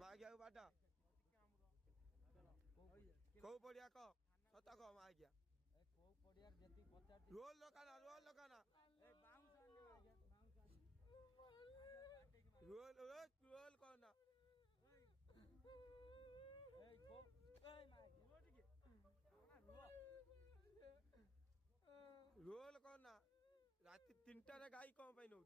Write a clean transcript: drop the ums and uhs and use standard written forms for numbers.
मागिया बाटा को पड़िया को सत को मागिया रोल लोकाना रोल रोल करना रोल करना रात 3 गाई कौन पे नौ